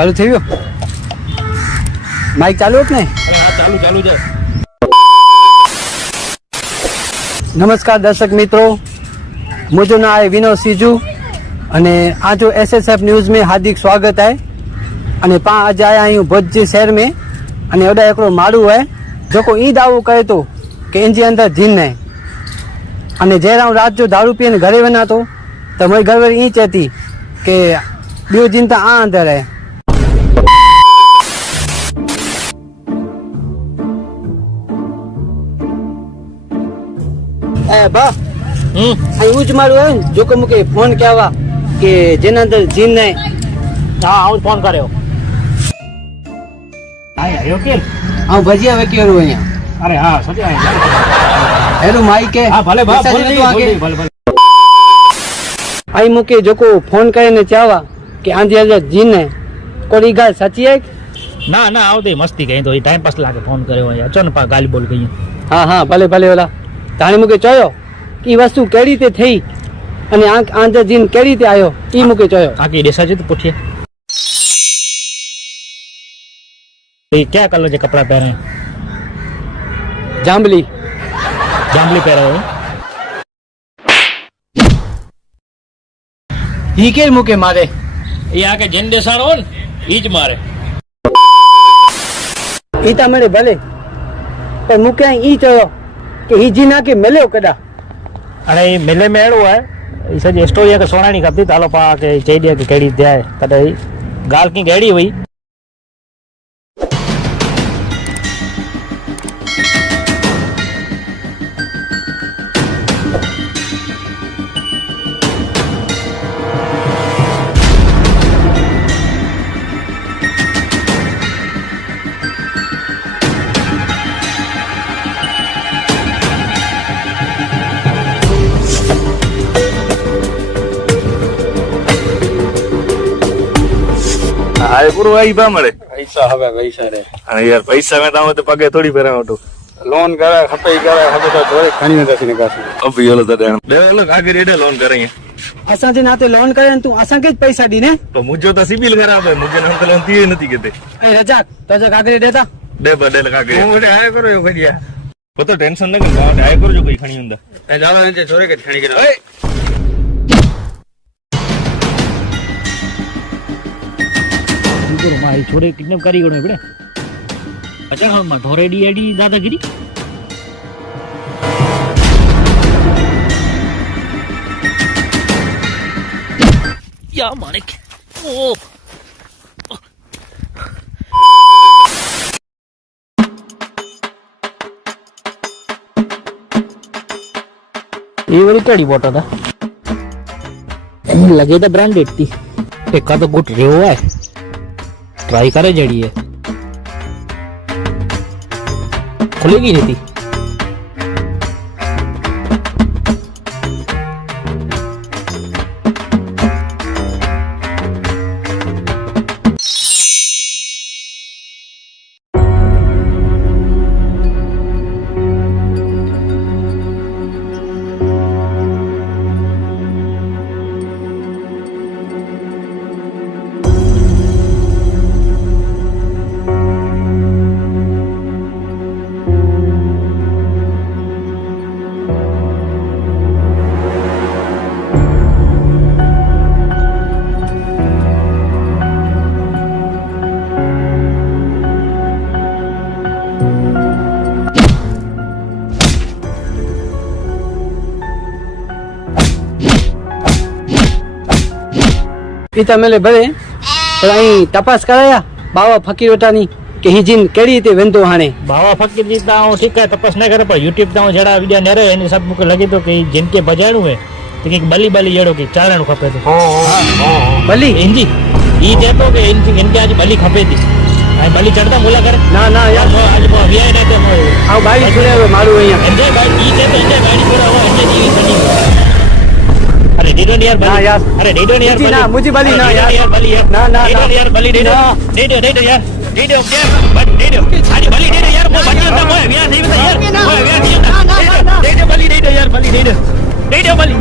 ચાલુ થઈ ગયો માઇક ચાલુ જ ને ચાલુ છે નમસ્કાર દર્શક મિત્રો मुझे ना है विनोद सीजू અને આ जो एसएसएफ न्यूज में हार्दिक स्वागत है અને पा आज आया हूँ भुज शहर में અને ओडा एकड़ो मारू है जो को ई दावो करे तो कि इनजे अंदर जिन है અને जयराम रात जो दारू पीने घरे वना तो मरी घर ई चेती कि बियो जिन तो आ अंदर है बा એવું જ મારું હોય ને જો કે મુકે ફોન કહેવા કે જેના અંદર જીન નહીં હા હું ફોન કર્યો હા આવ્યો કે હું ભજીયા વેકેરું અહીંયા અરે હા સત્ય હેલો માઈક કે હા ભલે બાપ ભલે આઈ મુકે જો કો ફોન કરીને ચાવા કે આંધી અંદર જીન હે કોરી ગાલ સાચી હે ના ના આવતી મસ્તી કઈ તો ટાઈમ પાસ લાગે ફોન કર્યો અહીંયા ચો ને પા ગાલી બોલ કઈ હા હા ભલે ભલે ઓલા તાણે મુકે જોયો એ વસ્તુ કેવી રીતે થઈ અને આંધર જીન કેવી રીતે આવ્યો એ મૂકે જોયો આકી દેસા છે તો પૂછીએ ये क्या कलर के कपड़ा पहने जांबली जांबली पहने हो ही के मुके मारे ये आके जिन देसाड़ो हो ईज मारे ईता मरे भले पर मुके ई चयो कि ही जी ना के मिले कदा अरे मिले में एड़ो है इसे जे स्टोरी के सोना नहीं खपती तालो पा के चई दे के केड़ी जाए तदे गाल की गेड़ी हुई આય પૂરું આઈ બા મળે પૈસા હવે પૈસા રે અને યાર પૈસા મેં તાવ તો પગે થોડી ફેરાવ તો લોન કરે ખપઈ કરે હવે તો થોડી ઘણી નથી નિકાસી અભી ઓલો તો દે ઓલો કાગર એડે લોન કરે અસાં જે નાતે લોન કરે ને તું અસાં કે જ પૈસા દી ને તો મુજો તો સિબિલ ખરાબ હે મુજે નામ તો લોન તી નથી કેતે એ રજાક તો જો કાગરી દેતા દે બડેલ કાગર હું ઓડે આય કરો યો કરિયા તો ટેન્શન ન કર ગાવ આય કરજો કોઈ ખણી અંદર એ જાળો ને છોરે કે ખણી કરે એ इधर मारी छोरे किडनैप करी गयो बड़े अच्छा हम धोरेडी एडी दादागिरी या मारे ओ ये वाली केड़ी बोटा था लगे तो ब्रांडेड थी एक का तो गुट रेव है ट्राई करे जड़ी है खुलेगी नहीं थी પિતા મેલે ભલે અહીં તપાસ કરાયા બાવા ફકીર વટાની કે હિજીન કેડી રીતે વેંદો હાણે बाबा फकीर जी ताऊ ठीक है तपस न करे पर यूट्यूब ताऊ जड़ा वीडियो नेरे एनी सब मुके लगी तो कि जिनके बजाणू है तो कि बली बली जड़ो कि चारण खपे तो ભલી इंजी ई देतो के इनके आज बली खपे थी आई बली चढ़ता बोला करे ના ના યાર आज वो वीआई रहते मो આવ બારી છોડે હવે મારું અહીંયા एंजॉय गाड़ी ई देतो एंजॉय गाड़ी पूरा हो एंजॉय जीवी सनी अरे दे दो यार ना बली यार अरे दे दो यार मुझे ना मुझे बली ना यार यार बली यार ना ना दे दो यार बली दे दो दे दो यार दे दो क्या बट दे दो आज बली दे दो यार वो बली ना वो व्याह नहीं बता यार वो व्याह नहीं दे दो बली दे दो यार बली दे दो बली